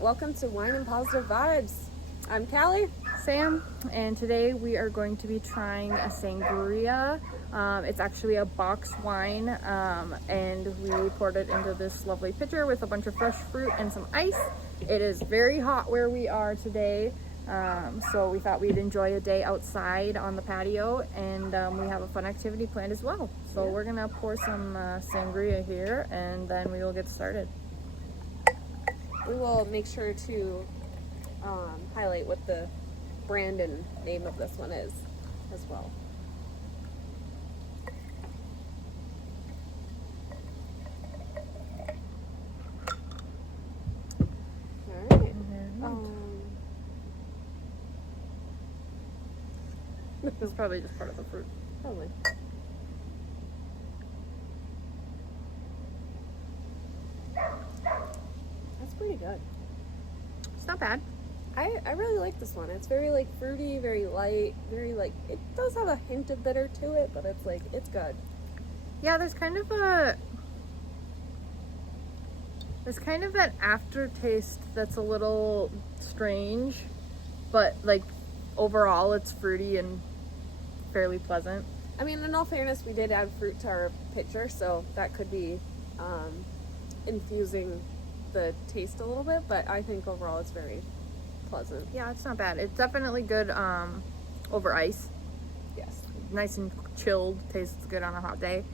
welcome to Wine and Positive Vibes. I'm Callie. Sam, and today we are going to be trying a sangria. It's actually a box wine, and we poured it into this lovely pitcher with a bunch of fresh fruit and some ice. It is very hot where we are today, so we thought we'd enjoy a day outside on the patio, and we have a fun activity planned as well. So we're gonna pour some sangria here, and then we will get started. We will make sure to highlight what the brand and name of this one is as well. All right. This is probably just part of the fruit. Probably. That's pretty good. It's not bad. I really like this one. It's very like fruity, very light, very like, it does have a hint of bitter to it, but it's like, it's good. Yeah, there's kind of that aftertaste that's a little strange, but like overall it's fruity and fairly pleasant. I mean, in all fairness, we did add fruit to our pitcher, so that could be infusing the taste a little bit, but I think overall it's very pleasant. Yeah, it's not bad. It's definitely good over ice. Yes. Nice and chilled. Tastes good on a hot day.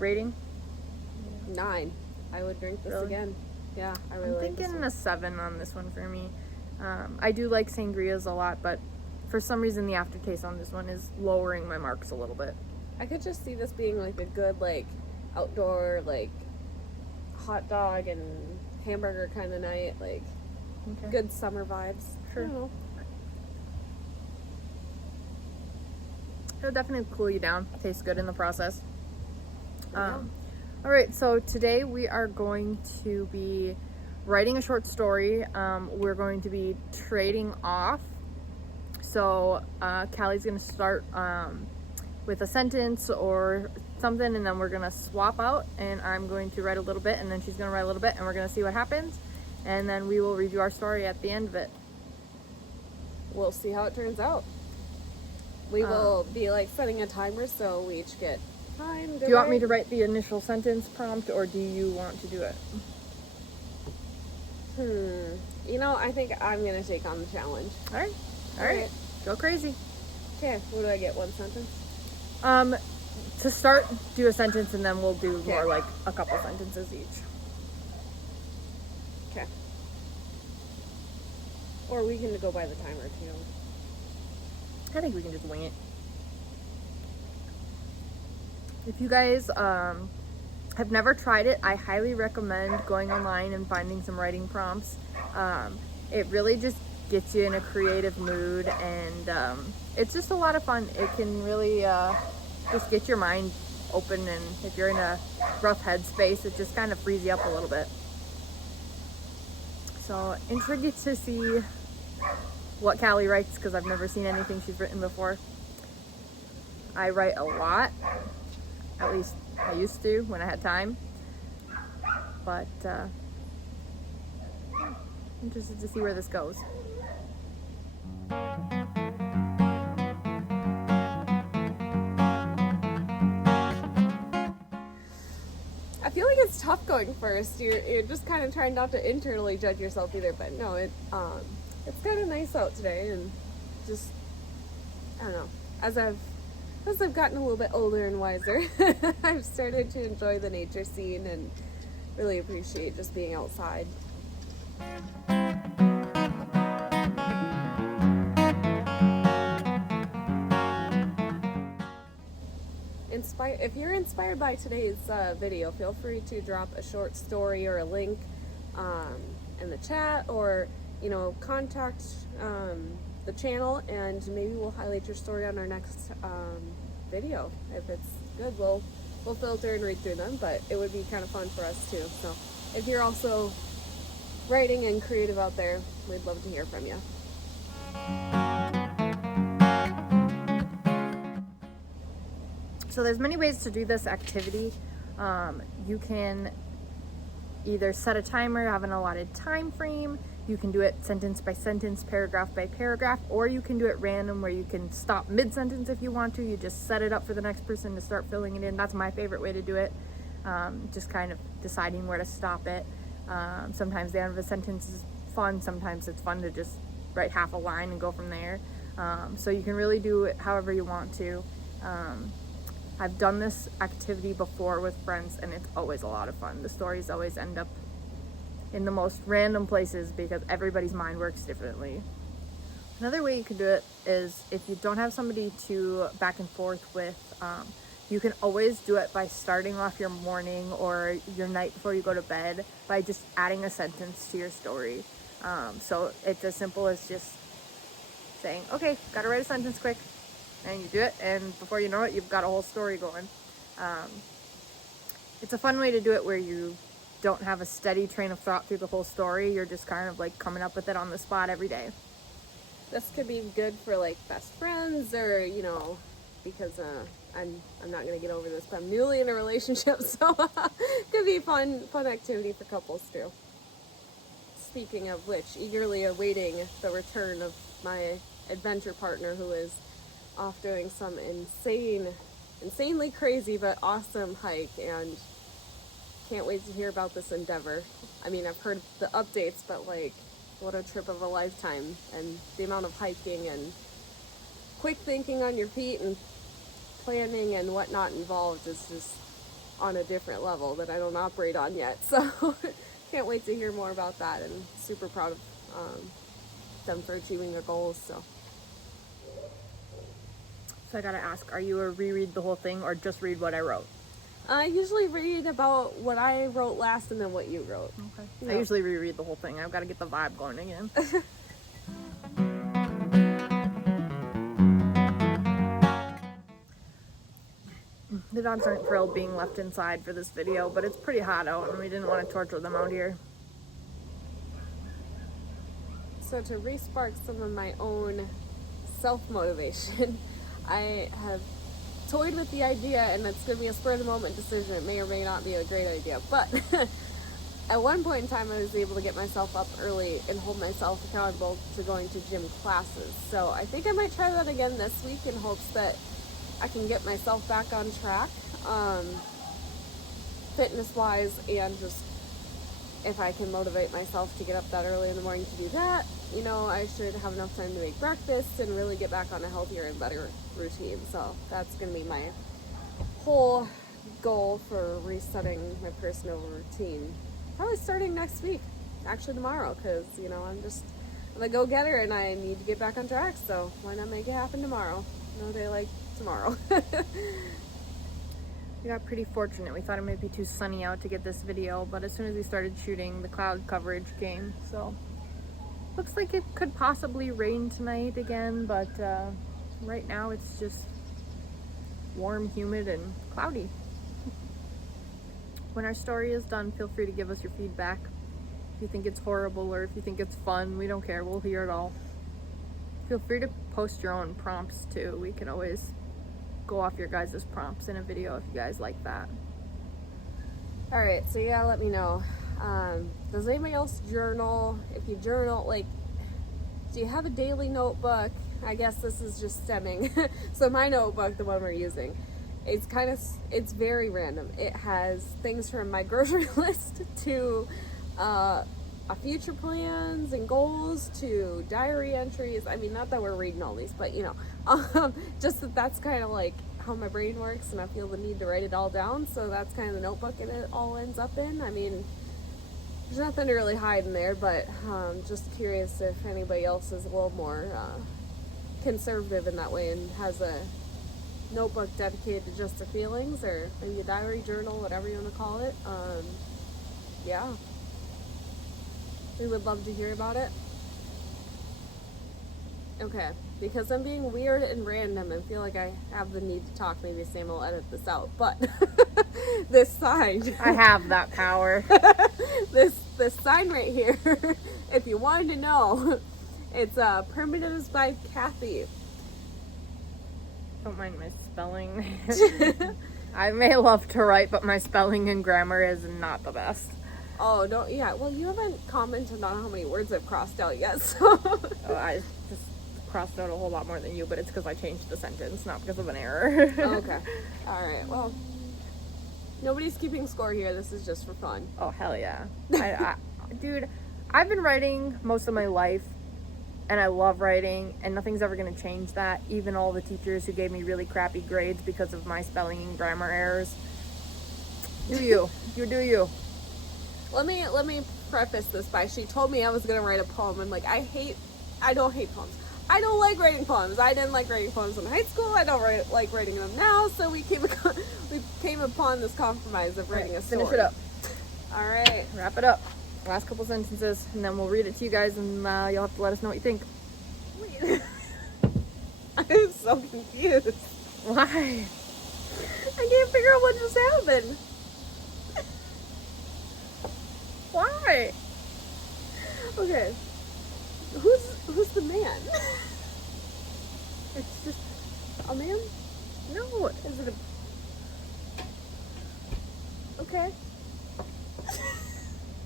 Rating? 9. I would drink this Really? again. Yeah, I really I'm like this thinking one. a 7 on this one for me. I do like sangrias a lot, but for some reason the aftertaste on this one is lowering my marks a little bit. I could just see this being like a good like outdoor like hot dog and hamburger kind of night, like Okay. good summer vibes. Sure. I don't know. It'll definitely cool you down. Tastes good in the process. Yeah. All right, so today we are going to be writing a short story. We're going to be trading off. So Callie's going to start with a sentence or something, and then we're going to swap out, and I'm going to write a little bit, and then she's going to write a little bit, and we're going to see what happens, and then we will review our story at the end of it. We'll see how it turns out. We will be like setting a timer, so we each get time. Do you want me to write the initial sentence prompt, or do you want to do it? You know, I think I'm gonna take on the challenge. All right. Go crazy. Okay, what do I get? One sentence? To start, do a sentence, and then we'll do Okay. more like a couple sentences each. Okay. Or we can go by the timer too. I think we can just wing it. If you guys have never tried it, I highly recommend going online and finding some writing prompts. It really just gets you in a creative mood, and it's just a lot of fun. It can really just get your mind open, and if you're in a rough headspace, it just kind of frees you up a little bit. So intrigued to see what Callie writes, because I've never seen anything she's written before. I write a lot, at least I used to when I had time, but interested to see where this goes. I feel like it's tough going first. You're just kind of trying not to internally judge yourself either, but no, it's kind of nice out today, and just, I don't know, as I've gotten a little bit older and wiser, I've started to enjoy the nature scene and really appreciate just being outside. If you're inspired by today's video, feel free to drop a short story or a link in the chat, or contact the channel, and maybe we'll highlight your story on our next video. If it's good, we'll filter and read through them, but it would be kind of fun for us too. So if you're also writing and creative out there, we'd love to hear from you. So there's many ways to do this activity. You can either set a timer, have an allotted time frame. You can do it sentence by sentence, paragraph by paragraph, or you can do it random where you can stop mid-sentence if you want to. You just set it up for the next person to start filling it in. That's my favorite way to do it. Just kind of deciding where to stop it. Sometimes the end of a sentence is fun. Sometimes it's fun to just write half a line and go from there. So you can really do it however you want to. I've done this activity before with friends, and it's always a lot of fun. The stories always end up in the most random places because everybody's mind works differently. Another way you can do it is if you don't have somebody to back and forth with, you can always do it by starting off your morning or your night before you go to bed by just adding a sentence to your story. So it's as simple as just saying, okay, gotta write a sentence quick, and you do it, and before you know it, you've got a whole story going. It's a fun way to do it where you don't have a steady train of thought through the whole story. You're just kind of like coming up with it on the spot every day. This could be good for like best friends, or because I'm not gonna get over this, but I'm newly in a relationship, so it could be a fun activity for couples too. Speaking of which, eagerly awaiting the return of my adventure partner, who is off doing some insanely crazy but awesome hike, and can't wait to hear about this endeavor. I mean, I've heard the updates, but like, what a trip of a lifetime, and the amount of hiking and quick thinking on your feet and planning and whatnot involved is just on a different level that I don't operate on yet. So can't wait to hear more about that, and super proud of them for achieving their goals. So I gotta ask, are you a reread the whole thing or just read what I wrote? I usually read about what I wrote last and then what you wrote. Okay. Yeah. I usually reread the whole thing. I've got to get the vibe going again. The dogs aren't thrilled being left inside for this video, but it's pretty hot out and we didn't want to torture them out here. So to re-spark some of my own self-motivation, I have toyed with the idea, and it's going to be a spur-of-the-moment decision. It may or may not be a great idea, but at one point in time I was able to get myself up early and hold myself accountable to going to gym classes. So I think I might try that again this week in hopes that I can get myself back on track, fitness-wise, and just if I can motivate myself to get up that early in the morning to do that, I should have enough time to make breakfast and really get back on a healthier and better routine. So that's going to be my whole goal for resetting my personal routine. Probably starting next week, actually tomorrow, because, I'm a go-getter and I need to get back on track, so why not make it happen tomorrow? No day like tomorrow. We got pretty fortunate. We thought it might be too sunny out to get this video, but as soon as we started shooting, the cloud coverage came. So looks like it could possibly rain tonight again, but right now it's just warm, humid, and cloudy. When our story is done, feel free to give us your feedback. If you think it's horrible or if you think it's fun, we don't care. We'll hear it all. Feel free to post your own prompts too. We can always go off your guys' prompts in a video if you guys like that. All right, so yeah, let me know. Does anybody else journal? If you journal, do you have a daily notebook? I guess this is just stemming. So my notebook, the one we're using, it's very random. It has things from my grocery list to future plans and goals to diary entries. I mean, not that we're reading all these, but just that's kind of like how my brain works, and I feel the need to write it all down. So that's kind of the notebook it all ends up in. I mean, there's nothing to really hide in there, but just curious if anybody else is a little more conservative in that way and has a notebook dedicated to just their feelings, or maybe a diary, journal, whatever you want to call it. Yeah. We would love to hear about it. Okay, because I'm being weird and random and feel like I have the need to talk, maybe Sam will edit this out, but this sign. I have that power. This sign right here, if you wanted to know, it's Primitives by Kathy. Don't mind my spelling. I may love to write, but my spelling and grammar is not the best. Oh, don't, yeah. Well, you haven't commented on how many words I've crossed out yet, so. Oh, I just crossed out a whole lot more than you, but it's because I changed the sentence, not because of an error. Okay. Alright, well. Nobody's keeping score here. This is just for fun. Oh, hell yeah. Dude, I've been writing most of my life, and I love writing, and nothing's ever going to change that. Even all the teachers who gave me really crappy grades because of my spelling and grammar errors. Do you. You do you. Let me preface this by, she told me I was gonna write a poem. I'm like, I don't hate poems. I don't like writing poems. I didn't like writing poems in high school. I don't like writing them now. So we came upon this compromise of writing a story. Finish it up. All right. Wrap it up. Last couple sentences, and then we'll read it to you guys, and you'll have to let us know what you think. Wait. I'm so confused. Why? I can't figure out what just happened. Why? Okay. Who's the man? It's just A man? no. Is it a... Okay.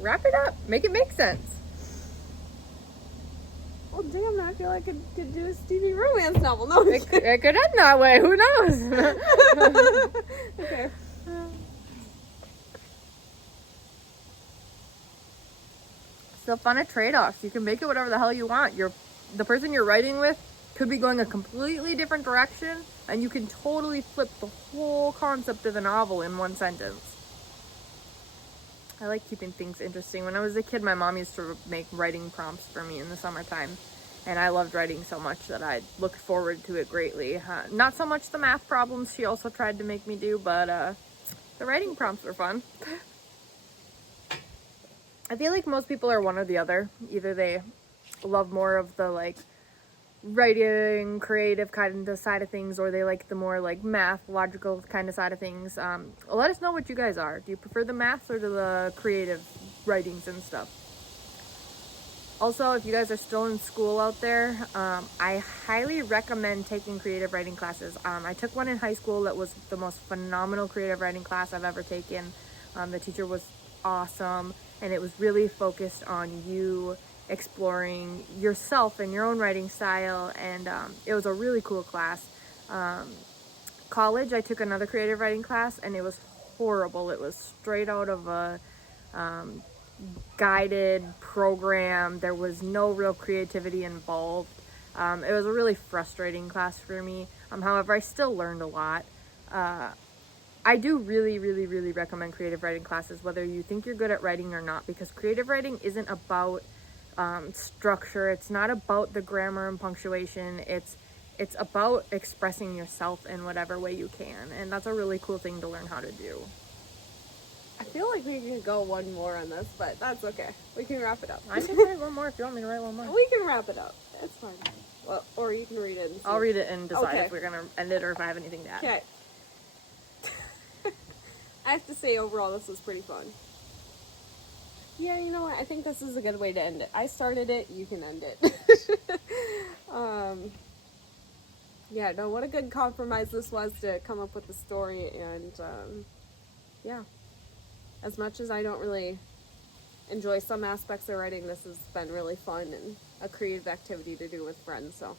Wrap it up. Make it make sense. Well, damn, I feel like I could do a Stevie romance novel. No, It could end that way. Who knows? okay. It's the fun of trade-offs. You can make it whatever the hell you want. The person you're writing with could be going a completely different direction, and you can totally flip the whole concept of the novel in one sentence. I like keeping things interesting. When I was a kid, my mom used to make writing prompts for me in the summertime, and I loved writing so much that I looked forward to it greatly. Not so much the math problems she also tried to make me do, but the writing prompts were fun. I feel like most people are one or the other. Either they love more of the like writing, creative kind of side of things, or they like the more like math, logical kind of side of things. Let us know what you guys are. Do you prefer the math or the creative writings and stuff? Also, if you guys are still in school out there, I highly recommend taking creative writing classes. I took one in high school that was the most phenomenal creative writing class I've ever taken. The teacher was awesome, and it was really focused on you exploring yourself and your own writing style, and it was a really cool class. College, I took another creative writing class, and it was horrible. It was straight out of a guided program. There was no real creativity involved. It was a really frustrating class for me. However, I still learned a lot. I do really, really, really recommend creative writing classes, whether you think you're good at writing or not, because creative writing isn't about structure. It's not about the grammar and punctuation. It's about expressing yourself in whatever way you can, and that's a really cool thing to learn how to do. I feel like we could go one more on this, but that's okay. We can wrap it up. I can write one more if you want me to write one more. We can wrap it up. It's fine. Well, or you can read it. And see. I'll read it and decide Okay. if we're gonna end it or if I have anything to add. Okay. I have to say, overall, this was pretty fun. Yeah, you know what? I think this is a good way to end it. I started it, you can end it. Yeah, no, what a good compromise this was to come up with the story, and yeah. As much as I don't really enjoy some aspects of writing, this has been really fun and a creative activity to do with friends, so.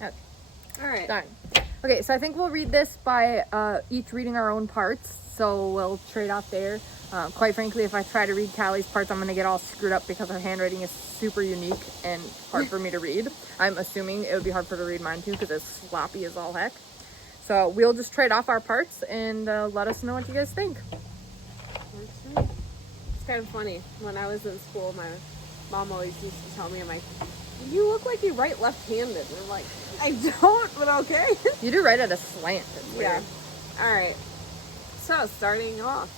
Okay. All right. Done. Okay, so I think we'll read this by each reading our own parts. So we'll trade off there. Quite frankly, if I try to read Callie's parts, I'm going to get all screwed up because her handwriting is super unique and hard for me to read. I'm assuming it would be hard for her to read mine too because it's sloppy as all heck. So we'll just trade off our parts and let us know what you guys think. It's kind of funny. When I was in school, my mom always used to tell me, I'm like, you look like you write left-handed. And I'm like, I don't, but okay. You do write at a slant. It's weird. Yeah. All right. So, starting off.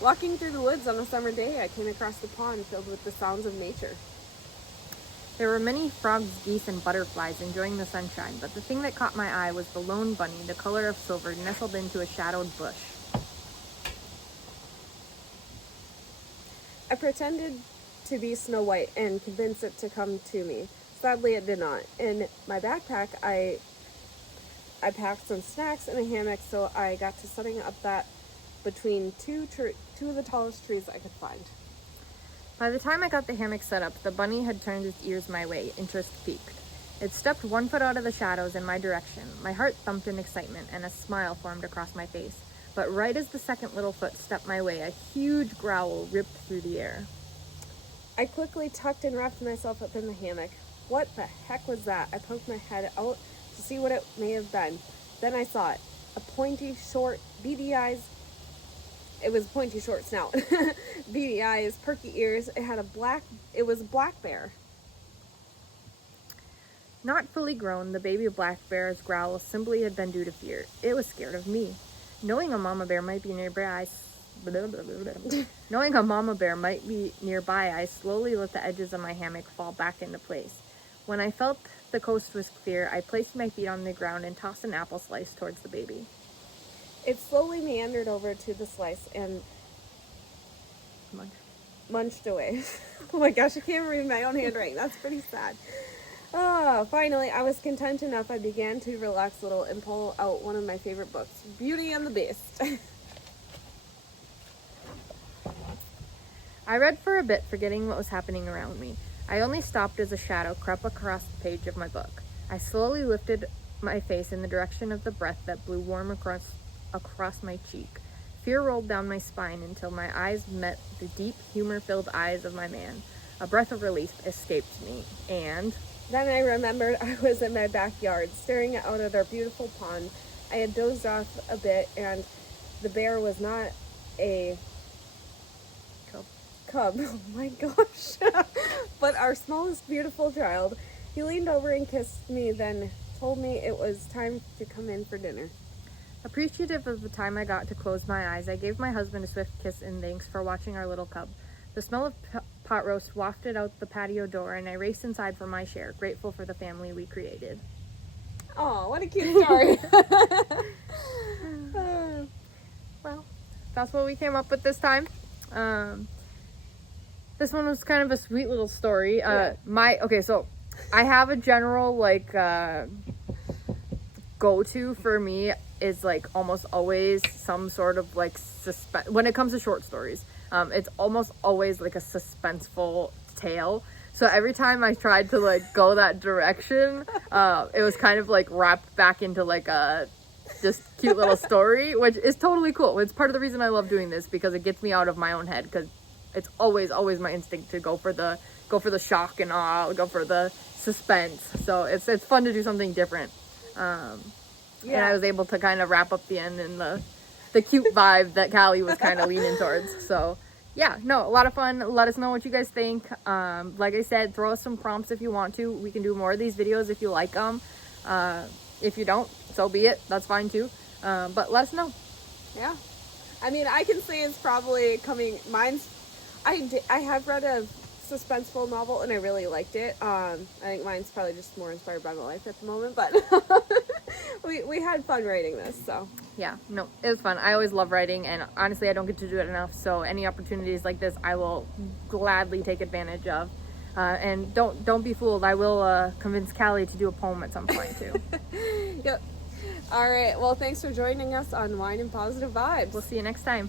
Walking through the woods on a summer day, I came across the pond filled with the sounds of nature. There were many frogs, geese, and butterflies enjoying the sunshine, but the thing that caught my eye was the lone bunny, the color of silver, nestled into a shadowed bush. I pretended to be Snow White and convinced it to come to me. Sadly, it did not. In my backpack, I packed some snacks and a hammock, so I got to setting up that between two of the tallest trees I could find. By the time I got the hammock set up, the bunny had turned its ears my way, interest peaked. It stepped 1 foot out of the shadows in my direction. My heart thumped in excitement, and a smile formed across my face. But right as the second little foot stepped my way, a huge growl ripped through the air. I quickly tucked and wrapped myself up in the hammock. What the heck was that? I poked my head out to see what it may have been. Then I saw it. A pointy, short, beady eyes. It was pointy, short snout. Beady eyes, perky ears. It was a black bear. Not fully grown, the baby black bear's growl simply had been due to fear. It was scared of me. Knowing a mama bear might be nearby, I slowly let the edges of my hammock fall back into place. When I felt the coast was clear, I placed my feet on the ground and tossed an apple slice towards the baby. It slowly meandered over to the slice and munched away. Oh my gosh, I can't read my own handwriting. That's pretty sad. Finally, I was content enough. I began to relax a little and pull out one of my favorite books, Beauty and the Beast. I read for a bit, forgetting what was happening around me. I only stopped as a shadow crept across the page of my book. I slowly lifted my face in the direction of the breath that blew warm across my cheek. Fear rolled down my spine until my eyes met the deep, humor-filled eyes of my man. A breath of relief escaped me, and Then I remembered I was in my backyard, staring out at our beautiful pond. I had dozed off a bit, and the bear was not a cub. Oh my gosh. But our smallest beautiful child. He leaned over and kissed me, then told me it was time to come in for dinner. appreciative of the time I got to close my eyes, I gave my husband a swift kiss in thanks for watching our little cub. The smell of pot roast wafted out the patio door, and I raced inside for my share, grateful for the family we created. Oh, what a cute story. Well, that's what we came up with this time. This one was kind of a sweet little story. Yeah. So I have a general go-to for me is almost always some sort of suspense. When it comes to short stories, it's almost always a suspenseful tale. So every time I tried to go that direction, it was kind of wrapped back into a just cute little story, which is totally cool. It's part of the reason I love doing this, because it gets me out of my own head, because it's always my instinct to go for the shock and awe, go for the suspense. So it's fun to do something different. And I was able to kind of wrap up the end in the cute vibe that Callie was kind of leaning towards. So yeah, no, a lot of fun. Let us know what you guys think. Like I said, throw us some prompts if you want to. We can do more of these videos if you like them. If you don't, so be it. That's fine too. But let us know. Yeah. I mean, I can say it's probably coming. I have read a suspenseful novel and I really liked it. I think mine's probably just more inspired by my life at the moment, but we had fun writing this, so. Yeah, no, it was fun. I always love writing, and honestly, I don't get to do it enough, so any opportunities like this, I will gladly take advantage of. And don't be fooled. I will convince Callie to do a poem at some point, too. Yep. All right. Well, thanks for joining us on Wine and Positive Vibes. We'll see you next time.